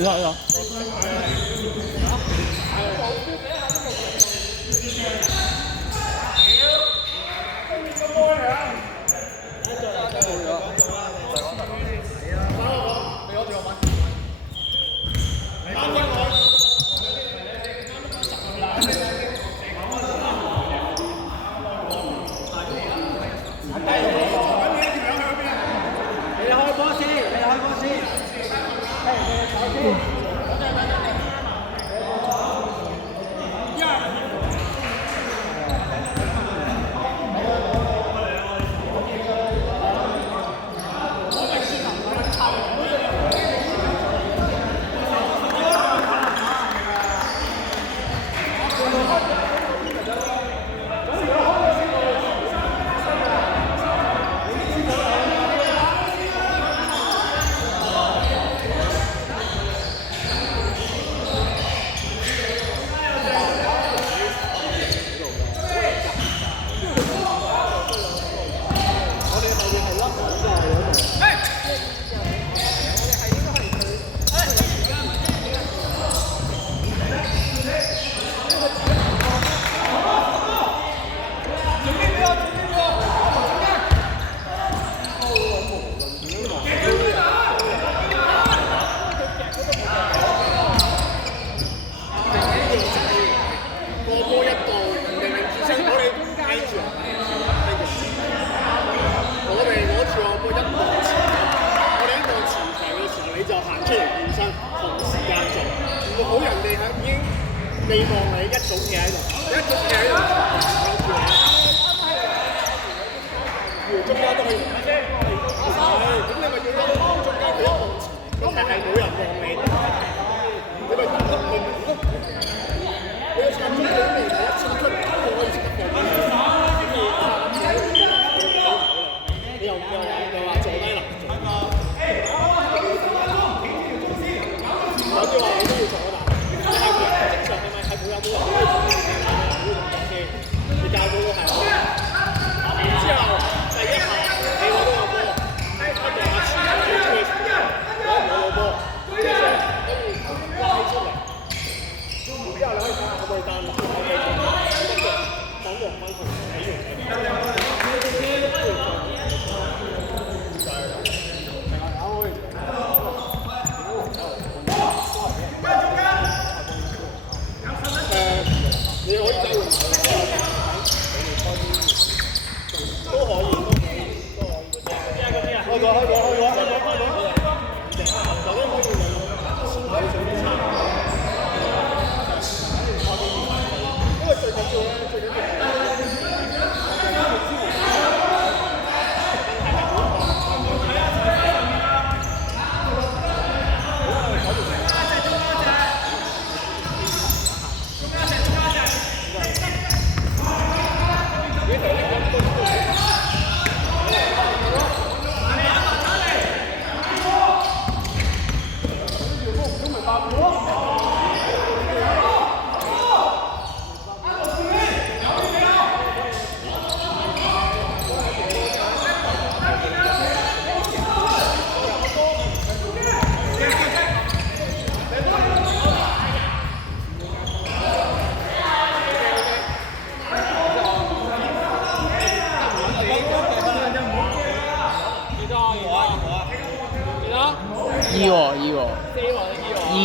你睇下。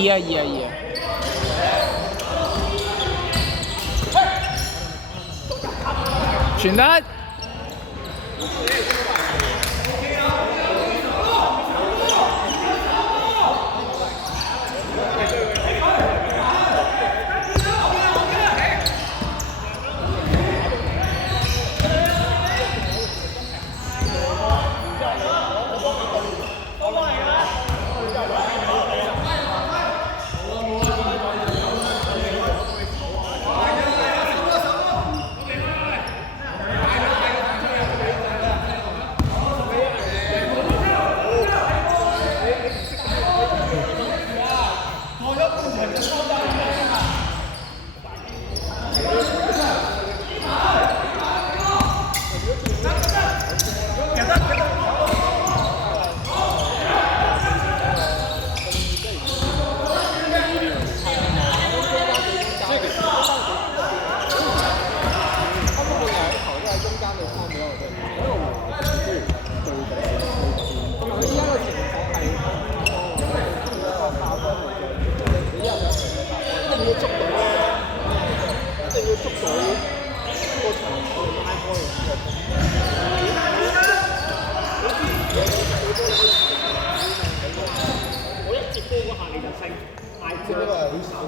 2-2。傳得。6-4。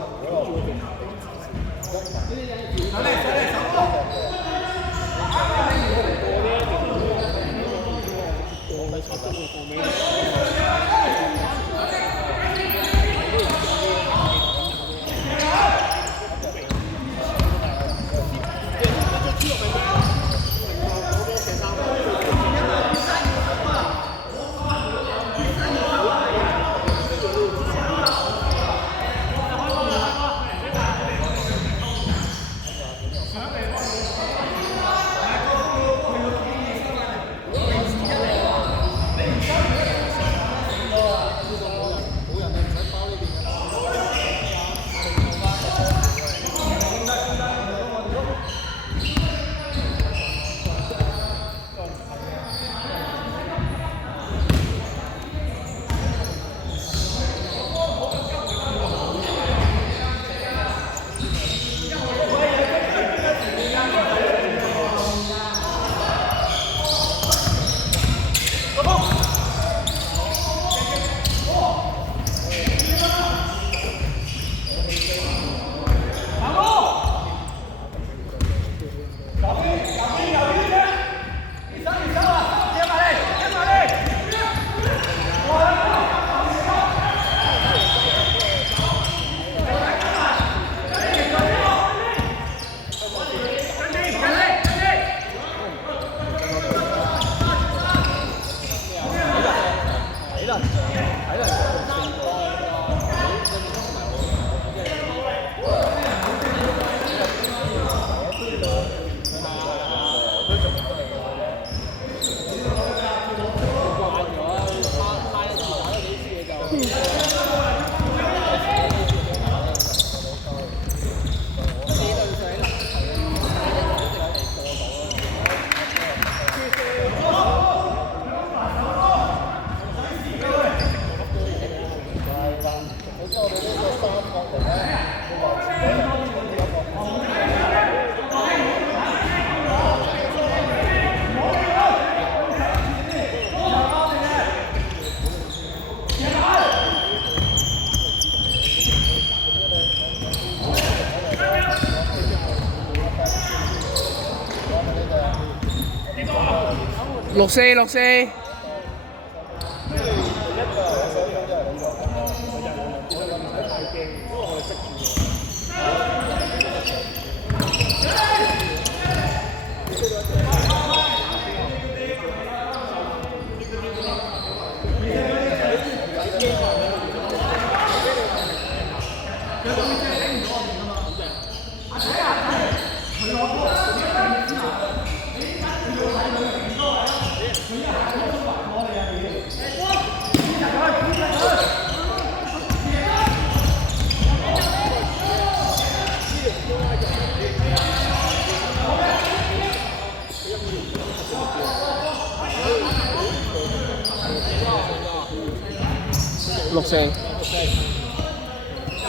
6-4，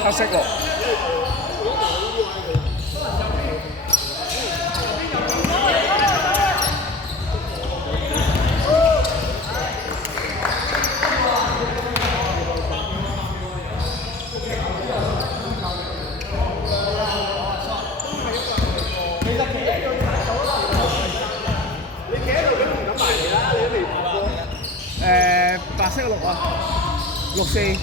黑色喎。白色6啊，6-4。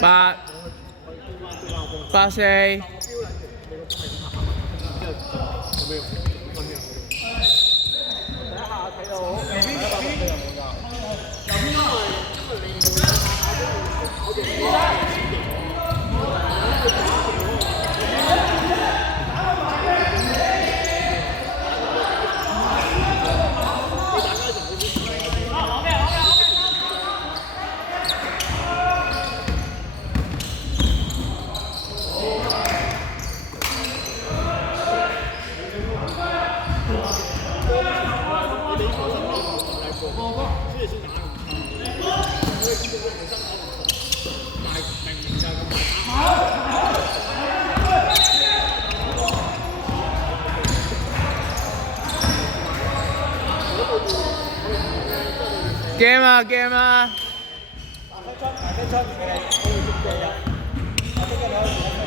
8、4。game 啊 game 啊！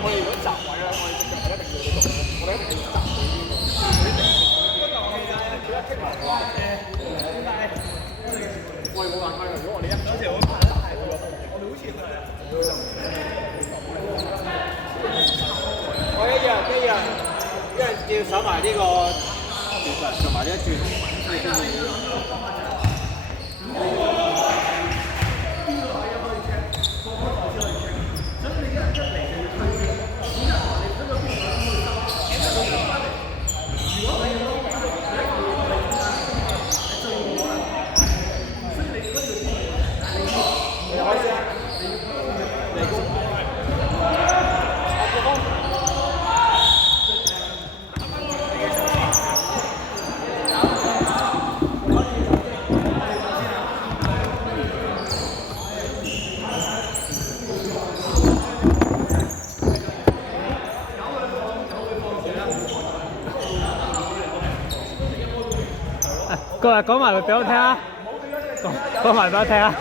我哋如果集位咧，我哋隻腳一定要動，我哋一定要集。我哋冇辦法，如果我哋一好似好拍得太過，我哋好似我一樣要守埋呢個其實同埋呢一轉。過嚟講埋俾我聽啊！講埋俾我聽啊！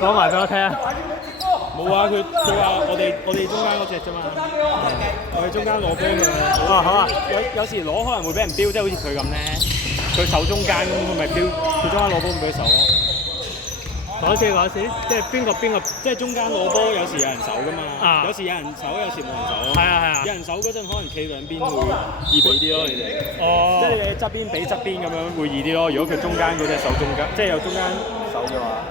講埋俾我聽啊！冇啊！佢話我哋中間嗰隻啫嘛，我哋中間攞波㗎。哦，好啊！有時攞可能會俾人標，即係好似佢咁咧，佢守中間咁，佢咪標，佢中間攞波唔俾佢守咯。講笑，即係邊個？即係中間攞波，有時有人守㗎嘛。啊！有時有人守，有時冇人守。係啊！有人守嗰陣，可能企兩邊會易俾啲咯，你哋。哦。即係你側邊比側邊咁樣會易啲咯。如果佢中間嗰隻守中間，即係有中間守嘅話，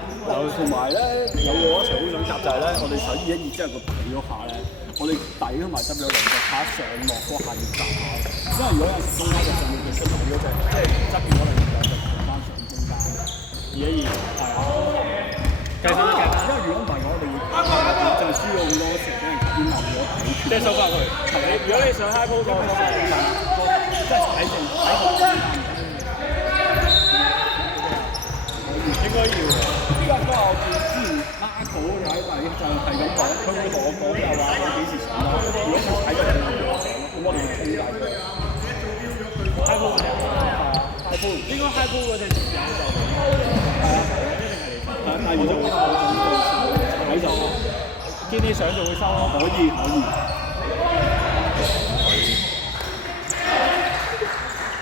同埋咧有我一齊好想夾就係咧，我哋手熱一熱之後個皮嗰下咧，我哋底同埋執咗兩隻卡上落嗰下要夾下，因為如果有時中間就上面佢出嚟嗰隻，即係側邊可能有隻上翻上中間嘅，熱一熱係啊。計翻，因為如果唔係我哋就輸咗好多成俾人邊漏咗底，即係收翻佢。如果你想 high post 嘅話，即係睇定睇好。應該要嘅。因為嗰個我之前拉稿喺底就係咁講，佢會同我講就話幾時上咯。如果佢睇咗兩個咁我哋要衝大佢。high post 係 high post，應該 high post 嗰隻有就係啊，但係如果我踩就見你上就會收咯。可以。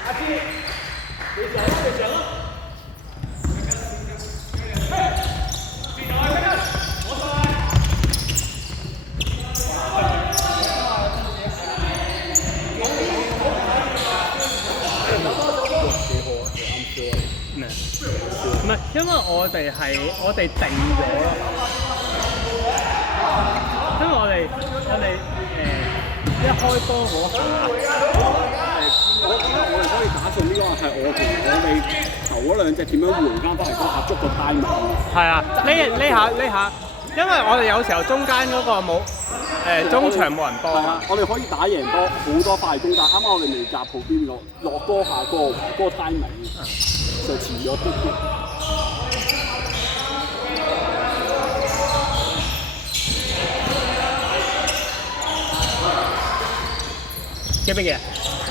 阿芝，你上咯。唔係，因為我哋定咗咯，因為我哋一開波嗰下，我哋可以打中呢個係我哋頭嗰兩隻點樣回翻翻嚟嗰下捉個 timing。係啊，呢下，因為我哋有時候中間嗰個冇中場冇人幫啊，我哋可以打贏多好多快攻，但啱啱我哋未夾好邊個落波下嗰個 timing 就遲咗啲。幾乜嘢？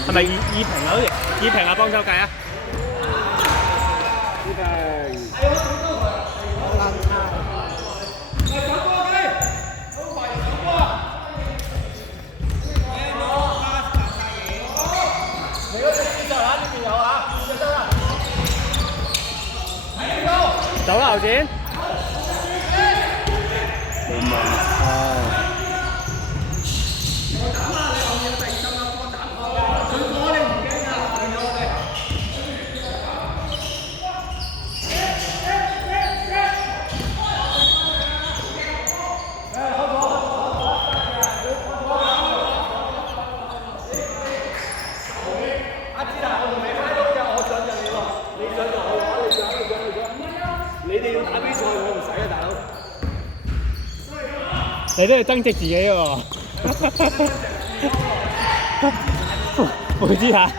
係咪二平啊？好似二平啊，幫手計啊！二平。走啦，牛展。冇問。你都要增值自己喎。扶之下。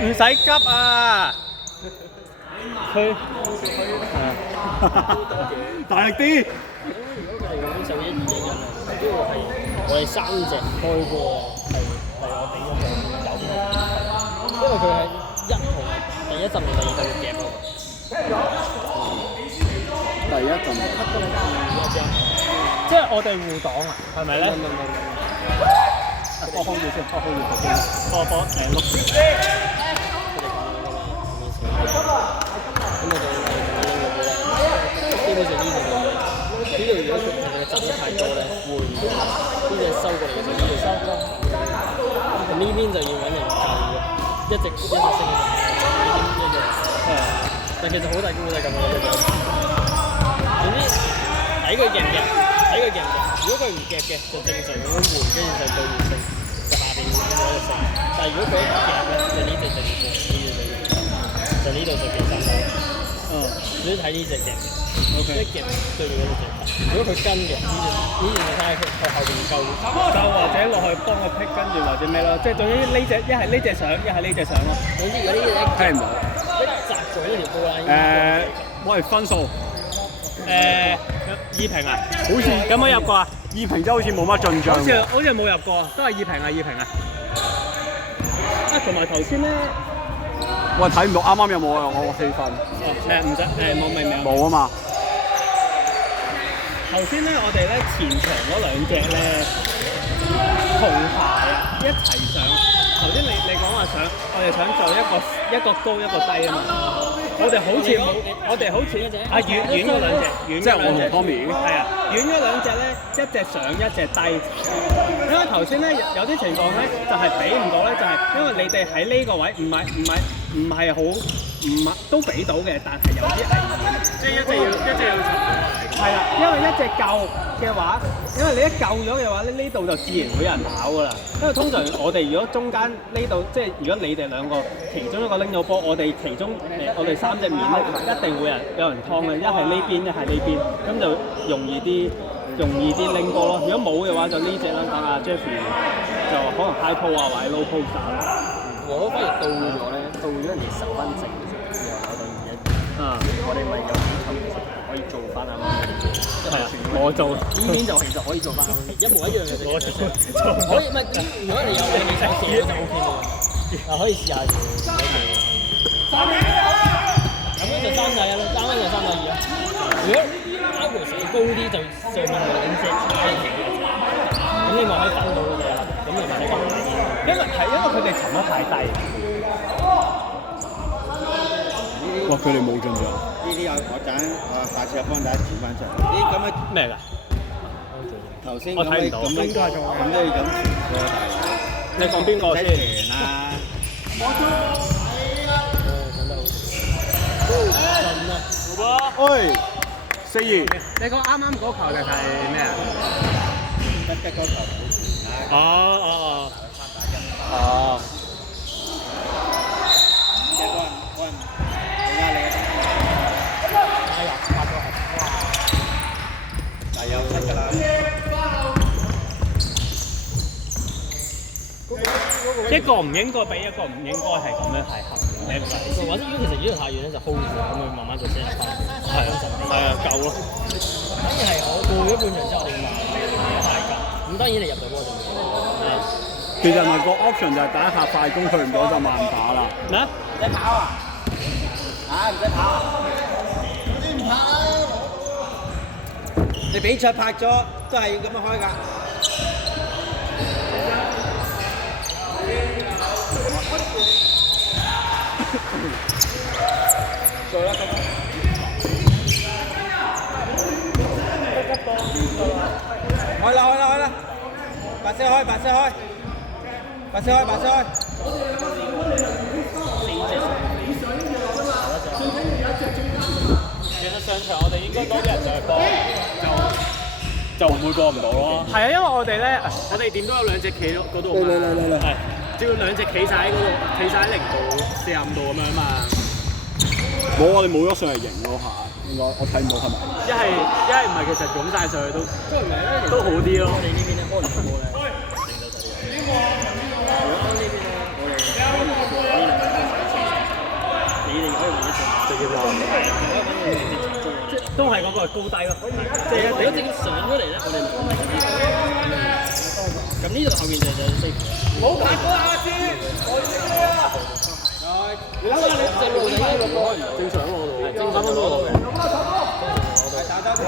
唔使急啊！佢大力啲。如果佢哋嗰啲手一二一人啊，呢個係我哋三隻開波係我俾咗佢有啲因為佢係一同第一陣同第二陣夾咯。第一陣即係我哋互擋啊，係咪咧？波空住先，波空住先。波六支。基本上呢度如果佢哋執得太多咧，會呢隻收過嚟嘅時候呢度收多，咁呢邊就要揾人救嘅，一直升但其實好大機會都係咁嘅啫。總之睇佢夾唔夾，睇佢夾唔夾。如果佢唔夾嘅，就正常咁樣換，跟住就對完勝，就下邊換咗就勝。但係如果佢一夾咧，就呢隻就要勝，呢度就其實主要睇呢隻夾嘅。一夾對住嗰隻隻，如果佢跟嘅，呢隻就睇下佢後邊夠或者落去幫佢劈，跟住或者咩咯，即係總之呢隻一係呢隻上，一係呢隻上咯。總之如果呢隻聽唔到。一擲咗呢條波啦。喂，分數。二平啊？好似有冇入過啊？二平真係好似冇乜進帳。好似冇入過，都係二平啊！同埋頭先咧，喂，睇唔到啱啱有冇啊？我4分。唔使冇未冇啊嘛。頭先咧，我哋咧前場嗰兩隻咧同排啊一齊上。頭先你講話想，我哋想做一個高一個低啊嘛。我哋好似冇，我哋好似遠嗰兩隻，遠即係我同 Tommy 係啊，遠嗰兩隻咧，一隻上一隻低。因為頭先咧有啲情況咧就係俾唔到咧，就係因為你哋喺呢個位唔係好都俾到嘅，但係有啲危險。即係一隻要沉落嚟。係啦，因為一隻救嘅話，因為你一救咗嘅話咧，呢度就自然會有人跑㗎啦。因為通常我哋如果中間呢度，即係如果你哋兩個其中一個拎咗波，我哋其中我哋3隻面咧，一定會有人劏嘅，一係呢邊，一係呢邊，咁就容易啲拎波咯。如果冇嘅話，就呢隻啦，等阿 Jeffrey 就可能 high post 啊或者 low post 打啦。我反而到咗咧，到咗人哋守翻正之後，我哋咪有幾球其實可以做翻啱啱嗰啲嘢。係啊，我做呢邊就其實可以做翻啱啱一模一樣嘅啫。可以唔係？如果你有你想試就 OK 嘅，嗱可以試下做。咁樣就3對1啦，啱啱就3對2啦。如果 average 高啲，就上面兩隻可以停嘅，咁你咪可以分到嘅啫。咁你咪係咁樣。因為佢哋沉得太低。哇！佢哋冇進帳。呢啲我下次幫大家轉翻出嚟。呢咁嘅咩㗎？頭先我睇唔到。咁都要咁傳過大佬。你講邊個先？贏啊！喂，4-2。你講啱啱嗰球定係咩啊？得嗰球好傳啦。哦。有出㗎啦。一個唔應該俾，一個唔應該係咁樣係合理。或者如果其實太遠咧，就 hold 住，咁佢慢慢再 set 翻。係啊，夠咯。反而係我過咗半場之後，我哋慢太急。咁當然你入到波就冇。其實咪個 option 就係打一下快攻，去唔到就慢打啦。咩？唔使跑啊！唔使跑啊！你比賽拍咗都係要咁樣開㗎。做啦，開啦！白色開！其實上場我哋應該多啲人上去幫，就唔會過唔到咯。係啊，因為我哋咧，我哋點都有兩隻企嗰度嘛，係只要兩隻企晒喺嗰度，企晒喺0度、45度咁樣嘛。冇，我哋冇咗上嚟型嗰下，應該我睇唔到係咪？一係唔係，其實湧晒上去都好啲咯。我哋呢邊咧，安全波咧，整到晒啲嘢。如果呢邊咧，我哋你哋可以換一隻，直接話，即係都係嗰個高低咯。即係如果整上咗嚟咧，我哋兩個係呢度。咁呢度後面就4。冇拍過下先，我知啊。你諗下你正路定呢個波？正常嗰度，正常嗰度嘅。打得球。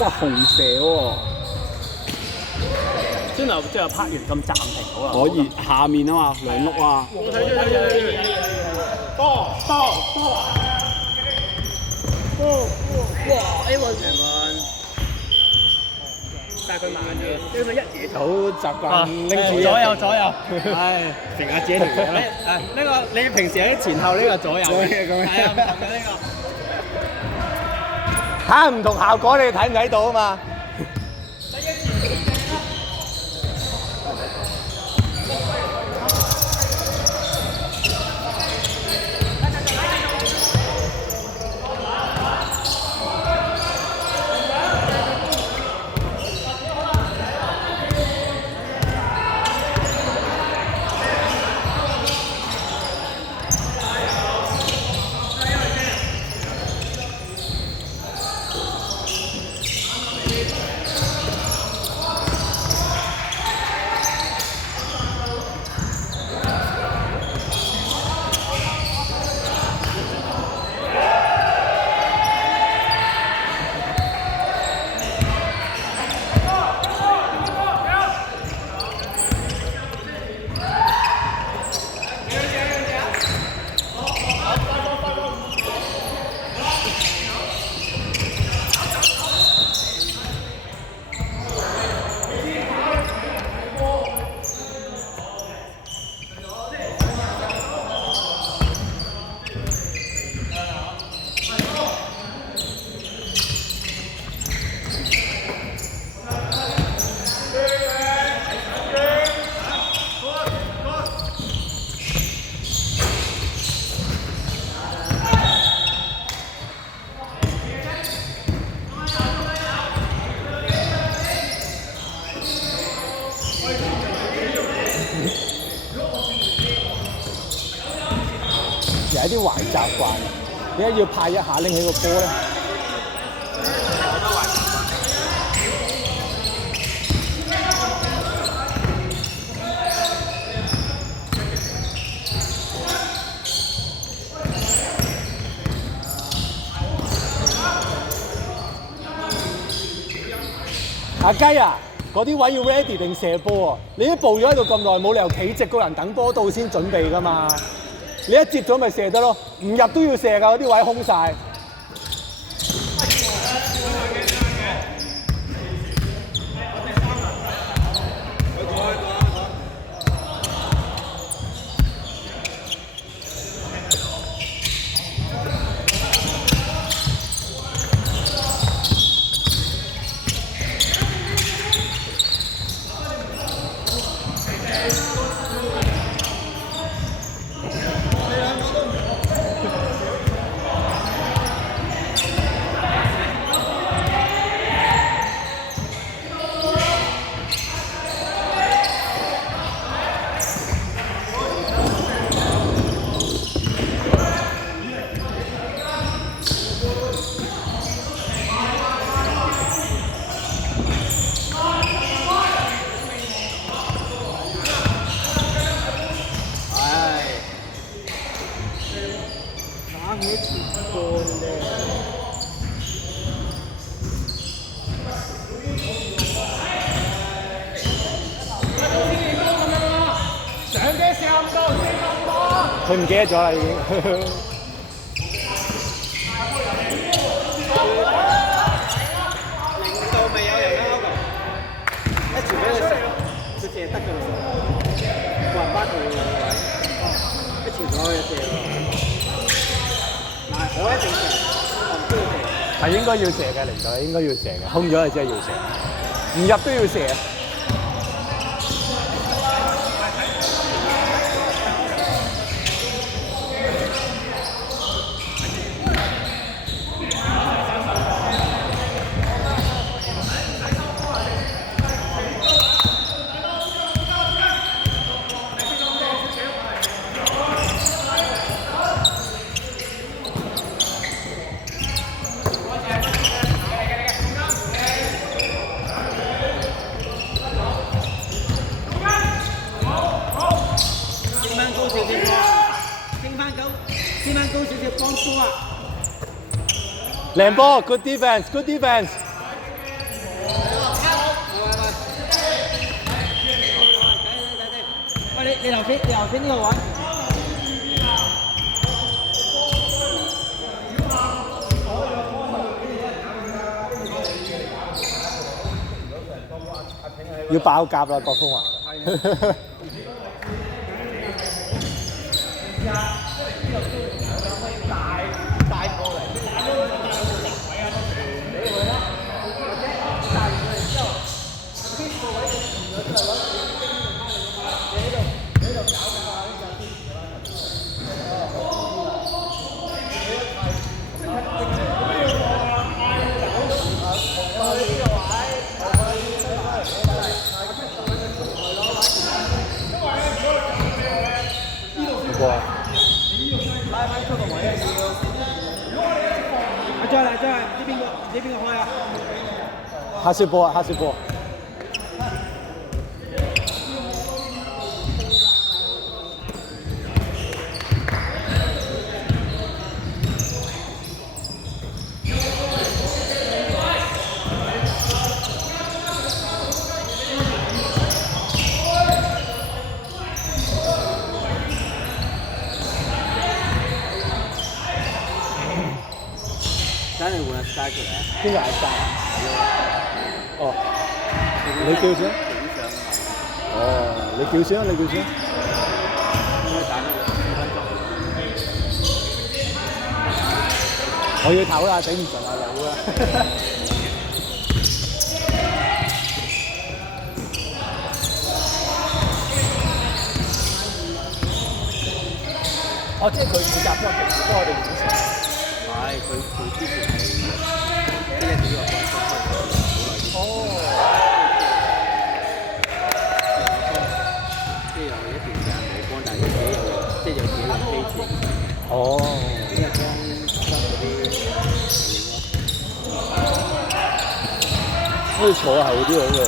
哇，紅蛇喎！最後拍完咁暫停好啦。可以下面啊嘛，兩碌啊。波！哇！A1 但係佢慢咗，因為佢一嘢好習慣拎住左右，係成日自己條嘢咯。呢個你平時喺前後呢個左右，係啊，唔同嘅呢個。嚇唔同效果，你睇唔睇到啊嘛？有一啲壞習慣，點解要派一下拎起個波咧？阿雞啊，嗰啲位要 ready 定射波啊？你都步咗喺度咁耐，冇理由企直個人等波到先準備㗎嘛？你一接咗咪射得咯，唔入都要射㗎，嗰啲位空晒。佢唔記得咗啦，已經。0度未有人啦，一傳俾佢射，佢射得㗎啦，橫翻佢，一傳咗佢就射。我一定射，我唔需要射。係應該要射嘅，零隊應該要射嘅，空咗係真係要射，唔入都要射。靚波 ，good defense，good defense。喂，你頭先呢個位。要爆甲啦，國峰話。再嚟，唔知邊個開啊？黑色波啊，黑色波。等你換阿 Sky 出嚟啊！邊個係曬？哦，你叫先。哦，你叫先，你叫先。應該打多2分鐘。我要唞啦，頂唔順啊，老啦。哦，即係佢負責幫我哋演成。係，佢之前係即係幾個廣州開好耐啲。即係有一段時間冇幫，但係自己有即係有自己嘅機器。哦。即係幫嗰啲好似坐後啲好嘅。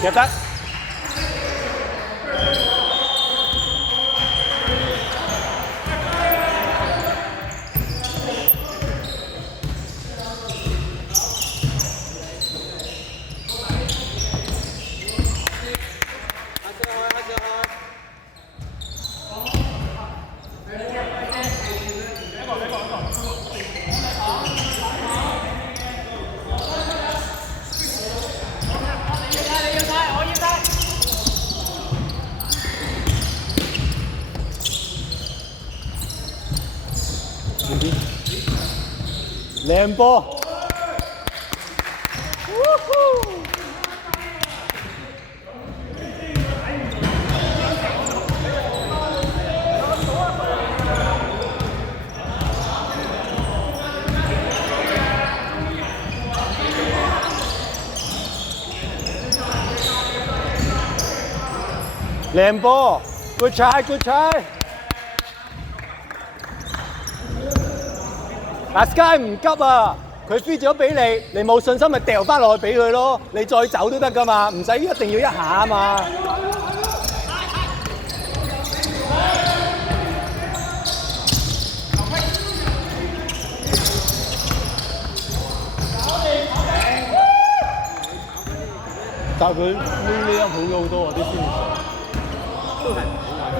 入得。靚波！靚波 ，good try，good try。嗱 ，Sky 唔急啊，佢飛咗俾你，你冇信心咪掉翻落去俾佢咯，你再走都得噶嘛，唔使一定要一下啊嘛。但係佢呢一好咗好多啊！啲 finish 都係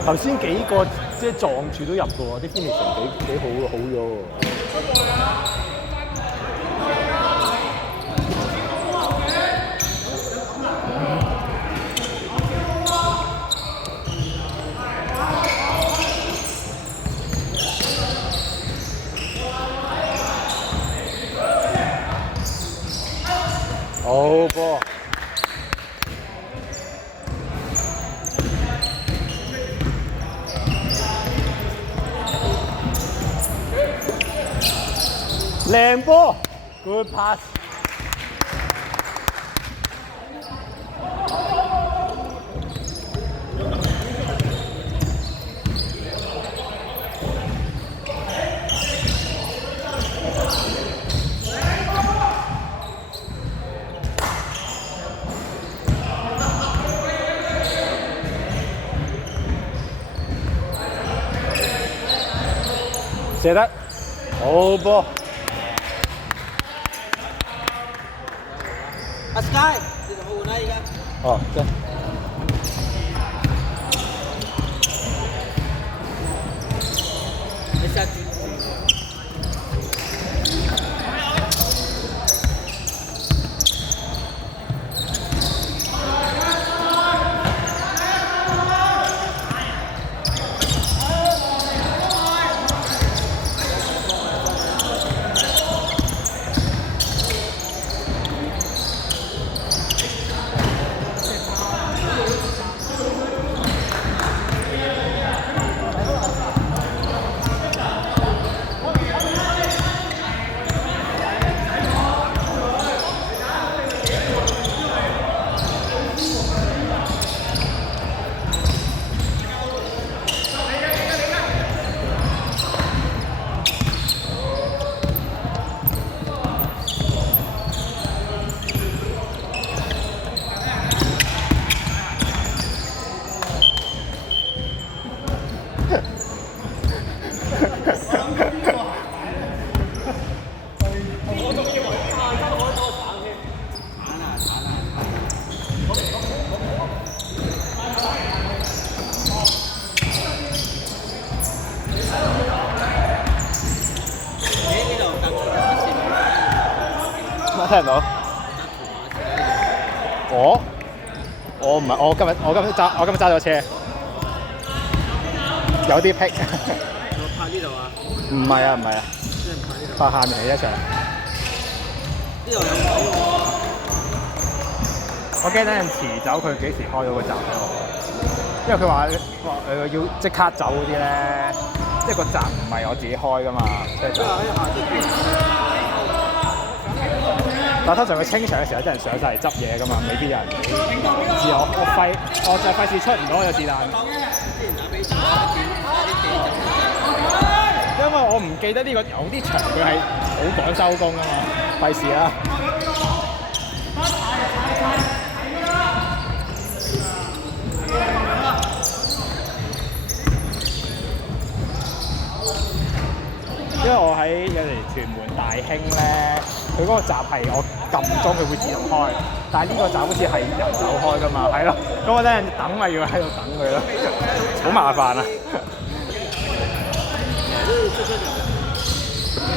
頭先幾個即係撞住都入嘅喎，啲 finish 幾好咗喎。好波！靚波 ，good pass。射得，好波！阿 Sky， 你同我換啦而家。哦，得。你下住。聽唔到？我唔係，我今日揸咗車，有啲僻。我拍呢度啊？唔係啊，即係唔拍呢度。拍下面係一場。呢度有位喎。我驚等陣遲走，佢幾時開到個閘咯？因為佢話要即刻走嗰啲咧，即係個閘唔係我自己開噶嘛，車閘。但通常佢清場嘅時候，啲人上晒嚟執嘢噶嘛，未必有人知我就費事出唔到就是但。因為我唔記得呢個有啲場佢係好趕收工啊嘛，費事啦。因為我喺有時屯門大興咧，佢嗰個閘係我撳鐘佢會自動開，但係呢個閘好似係人手開噶嘛，係咯，咁我咧等咪要喺度等佢咯，好麻煩啊！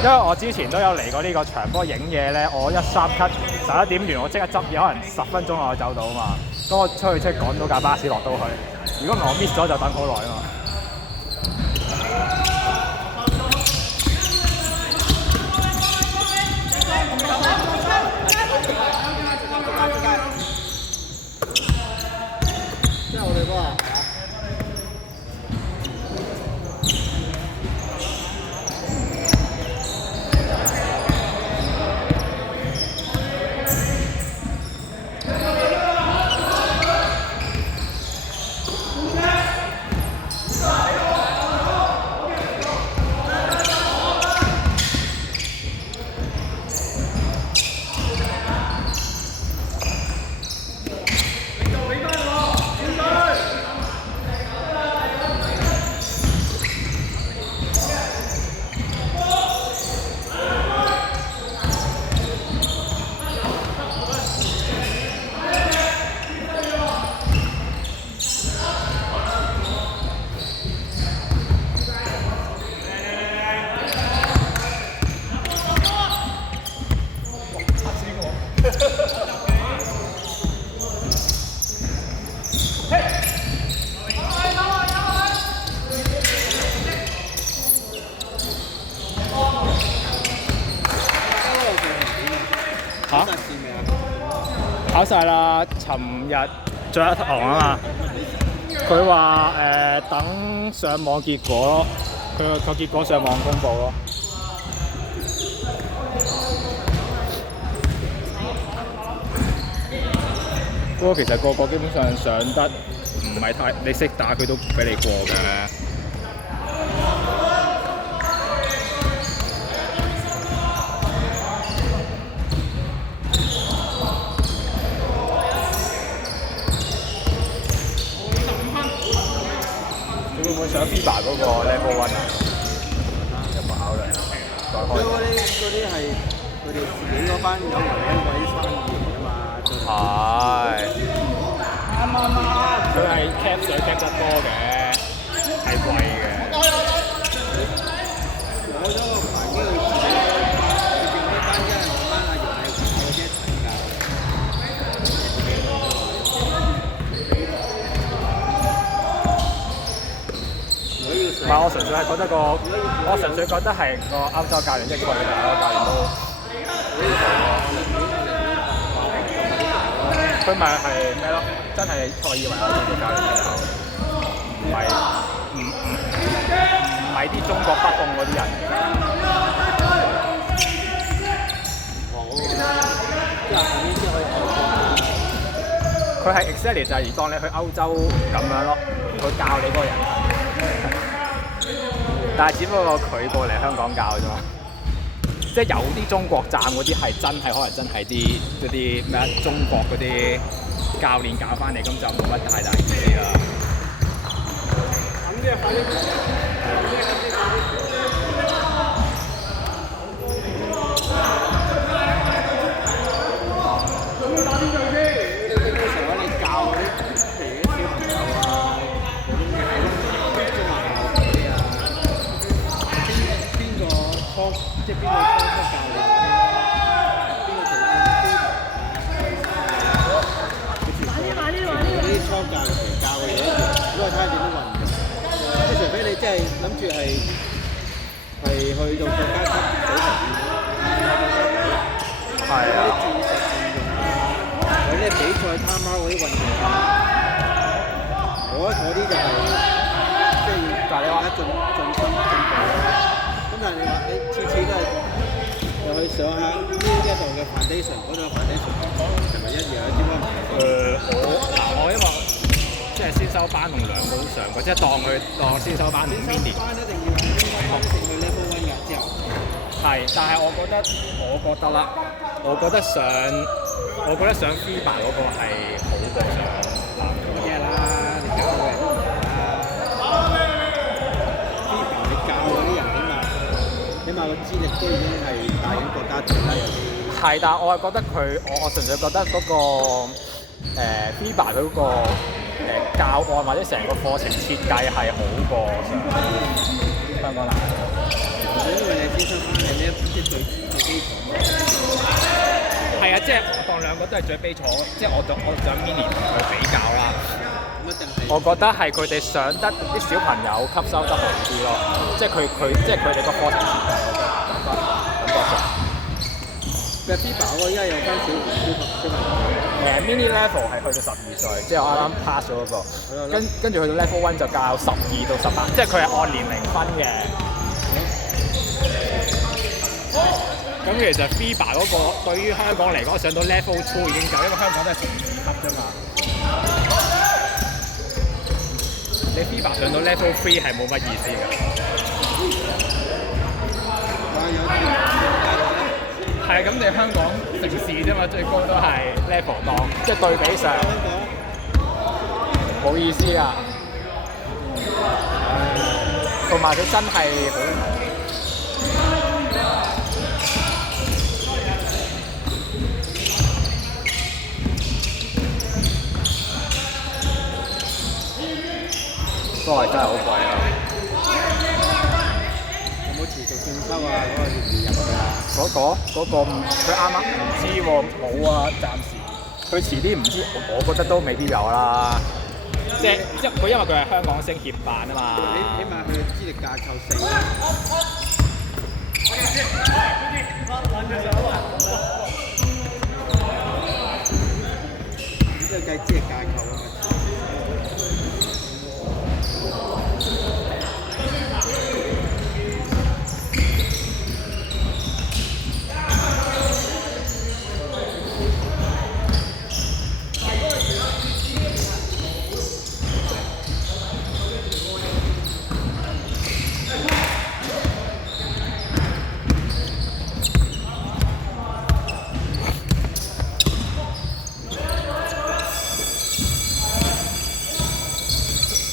因為我之前都有嚟過呢個場波影嘢咧，我13cut 11點完，我即刻執嘢，可能10分鐘我就走到啊嘛，咁我出去趕到架巴士落到去，如果唔係我 miss 咗就等好耐啊嘛。即係我哋嗰個。考晒啦，尋日最後一堂啊嘛。佢話等上網結果咯，佢個結果上網公佈咯。不過其實個個基本上上得唔係太，你識打佢都俾你過嘅。你會唔會上 FIBA 嗰個 level 1啊？有冇考慮？再開。嗰啲係佢哋自己嗰班有人位生意嚟㗎嘛。係。佢係 cap 水 cap 得多嘅，係貴嘅。攞咗個牌機去自己，佢嗰班一係我班阿楊係我一齊教。唔係，我純粹係覺得我純粹覺得係個歐洲教練，即係佢哋歐洲教練都佢咪係咩咯？真係塞爾維亞中國教練嘅時候，唔係啲中國北控嗰啲人。佢係 exactly 就係當你去歐洲咁樣咯，佢教你嗰個人。但係只不過佢過嚟香港教啫嘛，即係有啲中國站嗰啲係真係可能真係啲嗰啲咩中國嗰啲教練教翻嚟，咁就冇乜太大意思啦。即係邊個初教練？邊個做啲初教嘅時教嘅嘢一樣，都係睇下點樣運嘅。即係除非你真係諗住係去到國家級組成，係啊。啲戰術運用啊，或者比賽參考嗰啲運動啊，嗰啲就係即係要大家進步。但係你話次次都係又去上下呢一度嘅 foundation， 嗰度嘅 foundation 係咪一樣？點解唔係？我因為即係先修班同兩個都上過，即係當先修班同 mini。班一定要一定去 level 1㗎之後。係，但係我覺得上 FIBA 嗰個係好過上籃球乜嘢啦？你教嘅人都唔同啦。FIBA 你教嗰啲人起碼個資歷都已經係帶緊國家隊啦，有啲。係，但係我係覺得我純粹覺得嗰個FIBA 佢嗰個教案或者成個課程設計係好過香港籃球。因為你先修班係呢即係最基礎。係啊，即係我當兩個都係最基礎，即係我想 mini 同佢比較啦。我覺得係佢哋上得啲小朋友吸收得好啲咯，即係佢哋個課程設計，我感覺上。嘅 FIBA 我依家有分小朋友。mini level 係去到12歲，即係我啱 pass 咗嗰個。跟住去到 level 1就教12到18，即係佢係按年齡分嘅。咁其實 FIBA 嗰個對於香港嚟講，上到 level 2已經夠，因為香港都係12級啫嘛。你 FIBA 上到 level 3係冇乜意思㗎。係咁，你香港城市啫嘛，最高都係 level 檔，即係對比上冇意思啊。同埋佢真係好。都係真係好貴啊！有冇持續進修啊？嗰個月入㗎？嗰個佢啱啱唔知喎，冇啊，暫時。佢遲啲唔知，我覺得都未必有啦。即係佢因為佢係香港升協辦啊嘛。起碼佢資歷架構4。係知係架構啊嘛。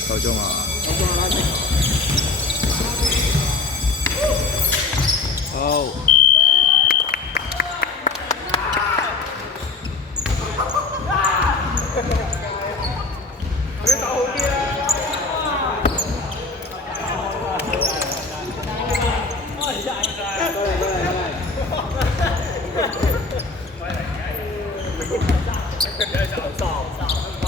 夠鐘啊！好。好